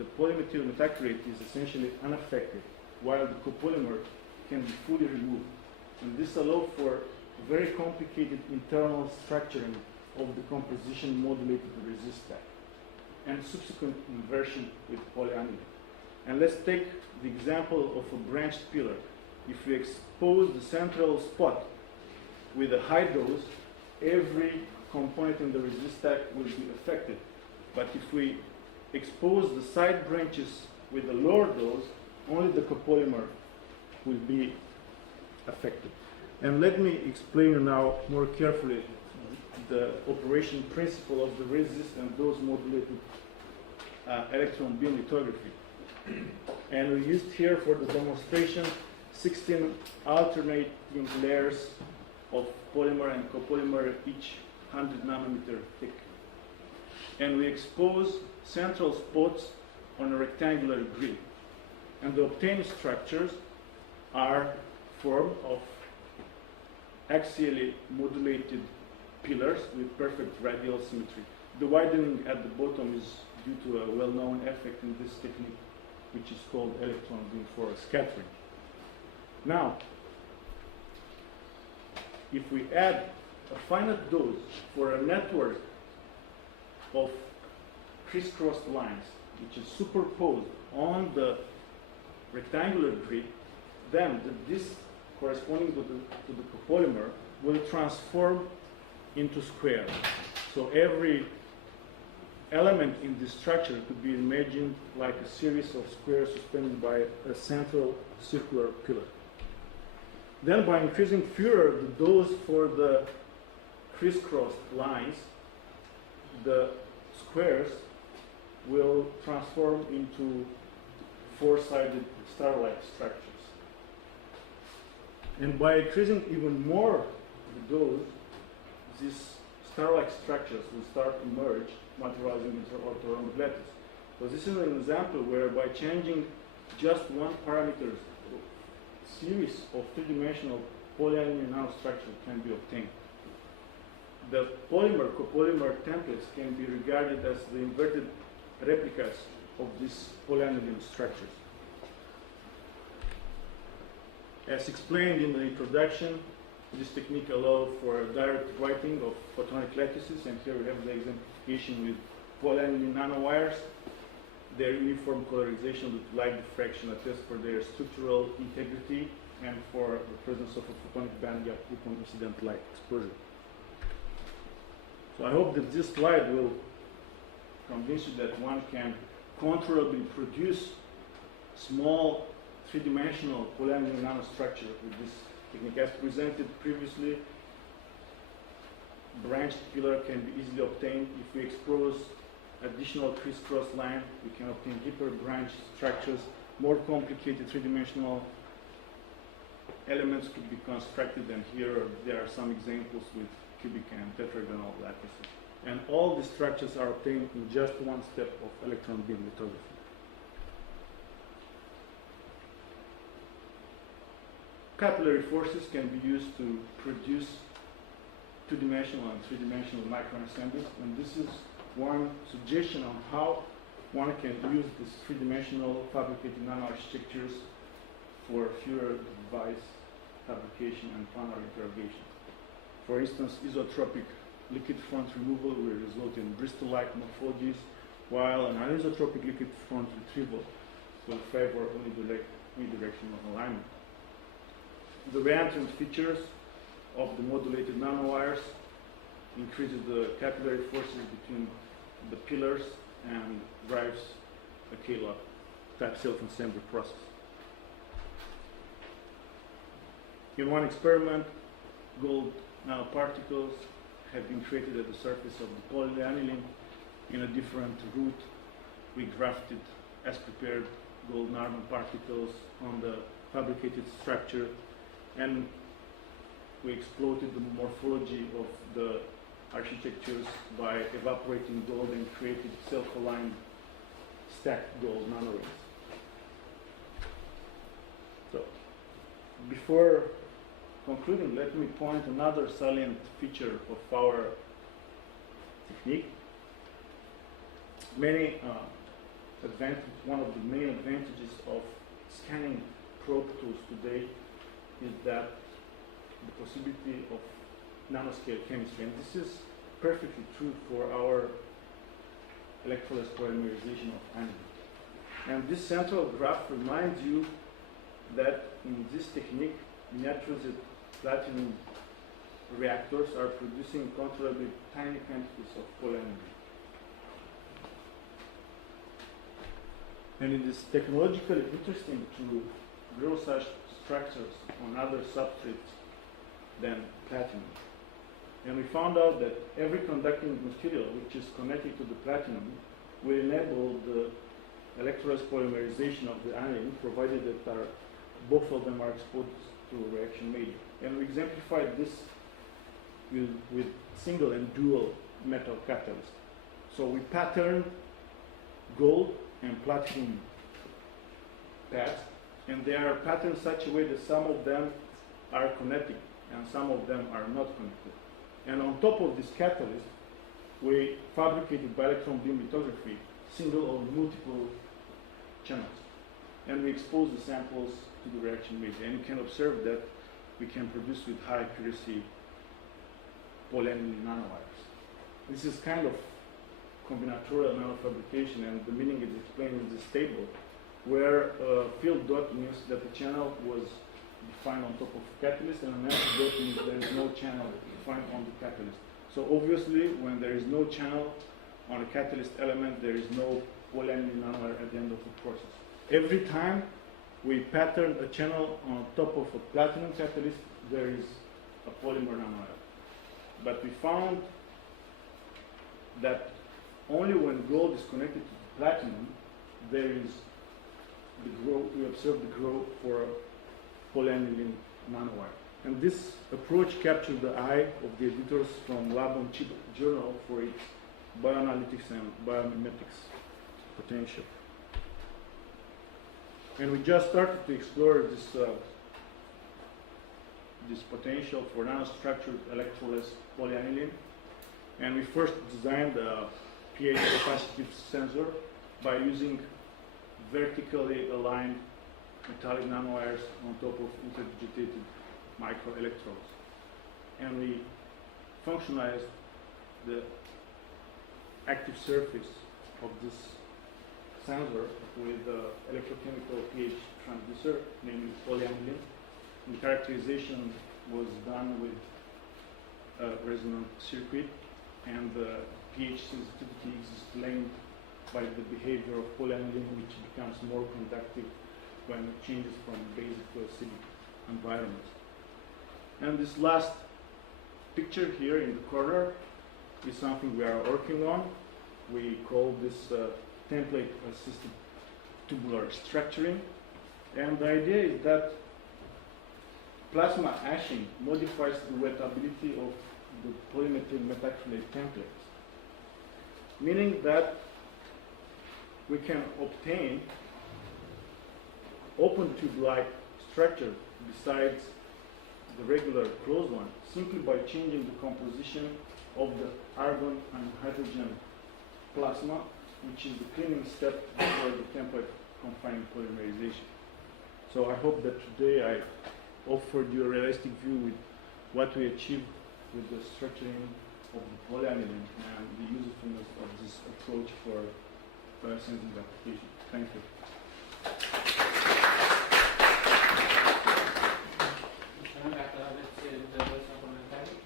the polymethyl methacrylate is essentially unaffected, while the copolymer can be fully removed. And this allows for very complicated internal structuring of the composition modulated resistor and subsequent inversion with polyaniline. And let's take the example of a branched pillar. If we expose the central spot with a high dose, every component in the resistor will be affected. But if we expose the side branches with a lower dose, only the copolymer will be affected. And let me explain now more carefully the operation principle of the resist and dose modulated electron beam lithography. And we used here for the demonstration 16 alternating layers of polymer and copolymer, each 100 nanometer thick. And we expose central spots on a rectangular grid. And the obtained structures are formed of axially modulated pillars with perfect radial symmetry. The widening at the bottom is due to a well-known effect in this technique, which is called electron beam forest scattering. Now, if we add a finite dose for a network of crisscrossed lines, which is superposed on the rectangular grid, then the disk corresponding to the copolymer will transform into squares. So every element in this structure could be imagined like a series of squares suspended by a central circular pillar. Then by increasing further the dose for the crisscrossed lines, the squares will transform into four-sided star-like structures. And by increasing even more the dose, these star-like structures will start to merge, materializing into orthorhombic lattice. So this is an example where by changing just one parameter, series of three-dimensional polyaniline nanostructure can be obtained. The copolymer templates can be regarded as the inverted replicas of these polyaniline structures. As explained in the introduction, this technique allows for direct writing of photonic lattices, and here we have the exemplification with polyaniline nanowires. Their uniform colorization with light diffraction attests for their structural integrity and for the presence of a photonic band gap upon incident light exposure. So I hope that this slide will convince you that one can controllably produce small three-dimensional polyaniline nanostructure with this technique. As presented previously, branched pillar can be easily obtained. If we expose additional crisscross line, we can obtain deeper branch structures. More complicated three-dimensional elements could be constructed, and here there are some examples with cubic and tetragonal lattices. And all these structures are obtained in just one step of electron beam lithography. Capillary forces can be used to produce two-dimensional and three-dimensional microassemblies, and this is one suggestion on how one can use these three-dimensional fabricated nanoarchitectures for future device fabrication and planar interrogation. For instance, isotropic liquid front removal will result in Bristol-like morphologies, while an anisotropic liquid front retrieval will favor unidirectional alignment. The reentrant features of the modulated nanowires increases the capillary forces between the pillars and drives a K-lock type self-assembly process. In one experiment, gold nanoparticles have been created at the surface of the polyaniline in a different route. We grafted as prepared gold nanoparticles on the fabricated structure, and we exploited the morphology of the architectures by evaporating gold and created self-aligned stacked gold nanorings. So, before concluding, let me point another salient feature of our technique. Many one of the main advantages of scanning probe tools today is that the possibility of nanoscale chemistry, and this is perfectly true for our electrolysis polymerization of aniline. And this central graph reminds you that in this technique, nitrogen platinum reactors are producing controllably tiny quantities of polyaniline. And it is technologically interesting to grow such structures on other substrates than platinum. And we found out that every conducting material which is connected to the platinum will enable the electrolysis polymerization of the aniline, provided that both of them are exposed to a reaction medium. And we exemplified this with single and dual metal catalysts. So we patterned gold and platinum pads, and they are patterned such a way that some of them are connected and some of them are not connected. And on top of this catalyst, we fabricated by electron beam lithography single or multiple channels. And we expose the samples to the reaction media. And you can observe that we can produce with high accuracy polyaniline nanowires. This is kind of combinatorial nanofabrication, and the meaning is explained in this table, where field dot means that the channel was defined on top of catalyst, and an empty dot means there is no channel defined on the catalyst. So obviously, when there is no channel on a catalyst element, there is no polyaniline nanowire at the end of the process. Every time we pattern a channel on top of a platinum catalyst, there is a polymer nanowire. But we found that only when gold is connected to the platinum, there is the growth, we observe the growth for a polyaniline nanowire. And this approach captured the eye of the editors from Lab on Chip journal for its bioanalytics and biomimetics potential. And we just started to explore this potential for nanostructured electrolysis polyaniline. And we first designed a pH capacitive sensor by using vertically aligned metallic nanowires on top of interdigitated microelectrodes. And we functionalized the active surface of this sensor with electrochemical pH transducer, namely polyaniline. And the characterization was done with a resonant circuit, and the pH sensitivity is explained by the behavior of polyaniline, which becomes more conductive when it changes from basic to acidic environments. And this last picture here in the corner is something we are working on. We call this template-assisted tubular structuring. And the idea is that plasma ashing modifies the wettability of the polymethyl methacrylate templates, meaning that we can obtain open tube-like structure besides the regular closed one, simply by changing the composition of the argon and hydrogen plasma, which is the cleaning step before the template confining polymerization. So I hope that today I offered you a realistic view with what we achieved with the structuring of the polyaniline and the usefulness of this approach for biosensing application. Thank you. Dacă aveți nevoie să comentarii?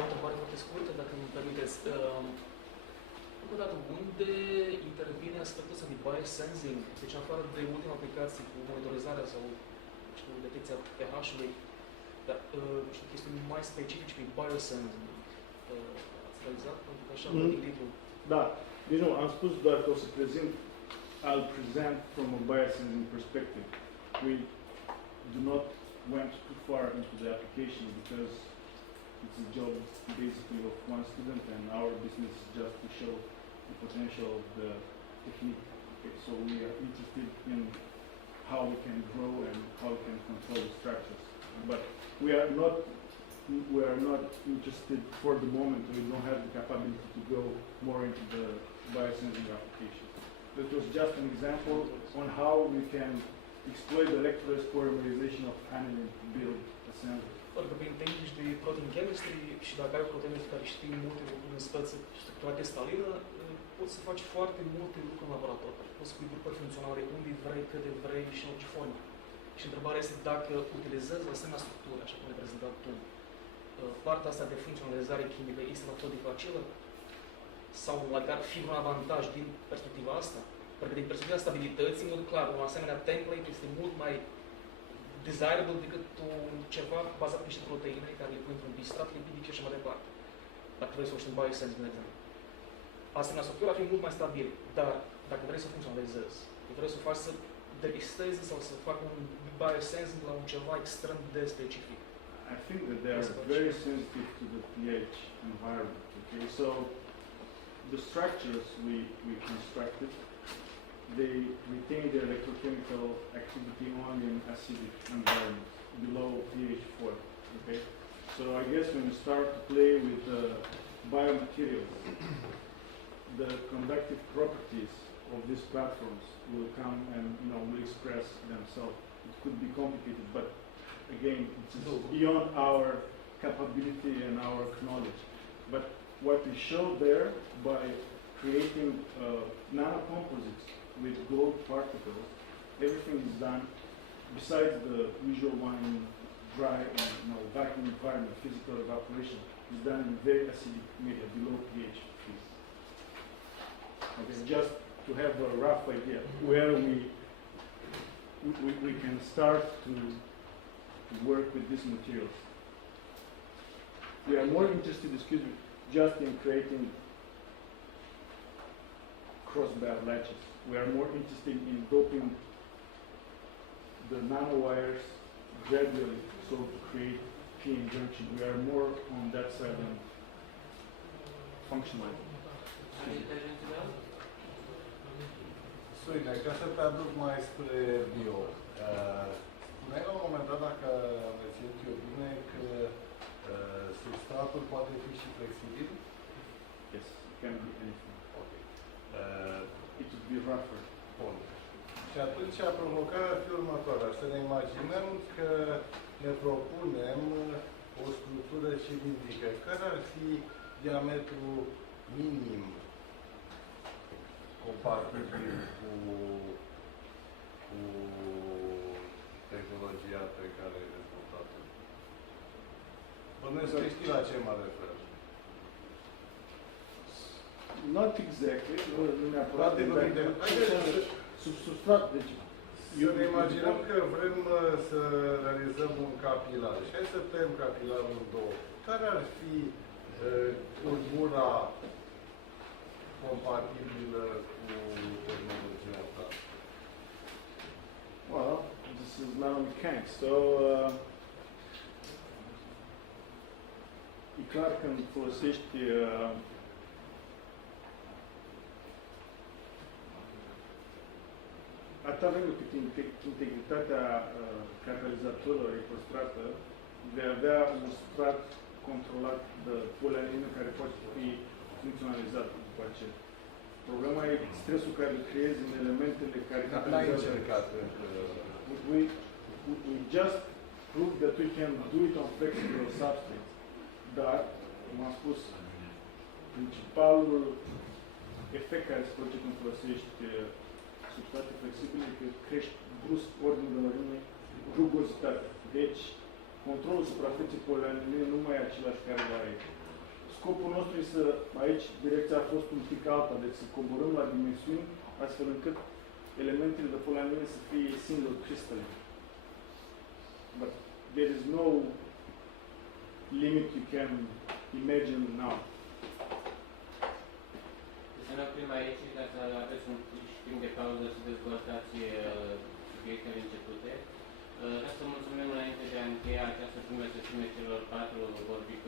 O întrebare foarte scurtă, dacă îmi permiteți. Încă o dată, unde intervine aspectul ăsta de biosensing? Deci, în afară de ultima aplicație cu monitorizarea sau detecția pH-ului, dar și chestiuni mai specifice pe biosensing. Ați realizat? Pentru că așa văd din libru. Da, deci nu, am spus doar că o să prezint, I'll present from a biosensing perspective. We do not went too far into the application because it's a job basically of one student, and our business is just to show the potential of the technique. Okay, so we are interested in how we can grow and how we can control the structures. But we are not interested for the moment. We don't have the capability to go more into the biosensing applications. That was just an example on how we can exploit the electrolysis polymerization of aniline to build a sensor. Pentru că prin tehnici de protein chemistry și dacă ai proteinuri care știi multe lucruri în spăță structura cristalină, poți să faci foarte multe lucruri în laborator. Poți să pui grupări funcționale unde vrei, câte vrei și în orice formă. Și întrebarea este dacă utilizezi asemenea structură, așa cum ai prezentat tu, partea asta de funcționalizare chimică este la fel de facilă? Sau ar fi un avantaj din perspectiva asta? Pentru că din perspectiva stabilității, în mod clar, un asemenea template este mult mai desirable decât ceva bazat pe niște proteine care le pui într-un bistrat lipidic și așa mai departe. Dacă vrei să faci un biosensing, de exemplu. Asemenea structură ar fi mult mai stabil, dar dacă vrei să funcționalizezi, vrei să faci să depisteze sau să faci un biosensing la un ceva extrem de specific. I think that they are very sensitive to the pH environment. Okay, so the structures we constructed, they retain their electrochemical activity only in acidic environments below pH 4. Okay, so I guess when you start to play with biomaterials, the conductive properties of these platforms will come and will express themselves. It could be complicated, but again, it's beyond our capability and our knowledge. But what we showed there by creating nanocomposites with gold particles, everything is done besides the usual one in dry and vacuum environment, physical evaporation, is done in very acidic media below pH 3. Okay, just to have a rough idea where we can start to work with these materials. We are more interested, just in creating cross-bar latches. We are more interested in doping the nanowires gradually so to create p-n junction. We are more on that side than functionalizing. Soine, ca să te aduc mai spre bio, spuneai la un moment dat, dacă am reținut eu bine, că substratul poate fi și flexibil? Yes, it can be anything. Okay. It would be rougher. Bun. Și atunci provocarea ar fi următoarea. Să ne imaginăm că ne propunem o structură cilindrică. Care ar fi diametrul minim compatibil cu tehnologia pe care ai dezvoltat-o? Bănuiesc că știi la ce mă refer. Not exactly. Poate nu de. Substrat, deci. Să ne imaginăm că vrem să realizăm un capilar și hai să tăiem capilarul în două. Care ar fi urmura compatibilă cu tehnologia ta? Well, this is nanomechanics, so e clar când folosești atâta vreme cât integritatea catalizatorilor e păstrată, vei avea un strat controlat de poliamină care poate fi funcționalizat după aceea. Problema e stresul care îl creezi în elementele care... N-ai încercat. We just prove that we can do it on flexible substrates. Dar, cum am spus, principalul efect care se produce când folosești substrate flexibile e că crești brusc ordinul de mărime, rugozitatea. Deci, controlul suprafeței poliaminine nu mai e același care la aici. Scopul nostru este să, aici, direcția a fost un pic alta, deci să coborâm la dimensiuni, astfel încât elementele de poliaminine să fie single crystalline. But there is no limit you can imagine now. Să ne oprim aici, ca să aveți un timp de pauză să dezvoltați subiectele începute. Vreau să mulțumim înainte de a încheia această primă sesiune celor 4 vorbitori.